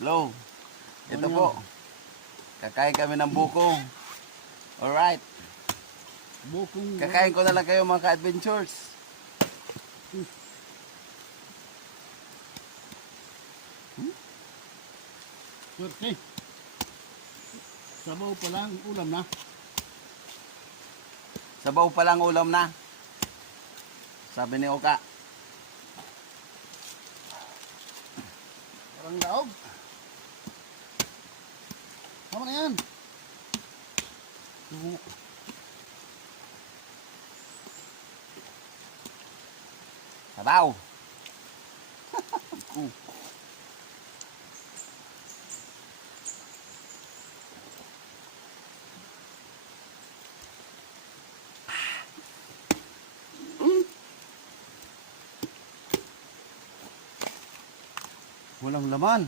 Hello. Ito Ano po. yan? Kakain kami ng buko. Alright. Bukong... Kakain ko na lang kayo mga ka-adventures. Swerte. Sabaw pa lang, ulam na. Sabaw pa lang ulam na. Sabi ni Oka. Parang daog. Tama na yan. Sabaw. Walang laman.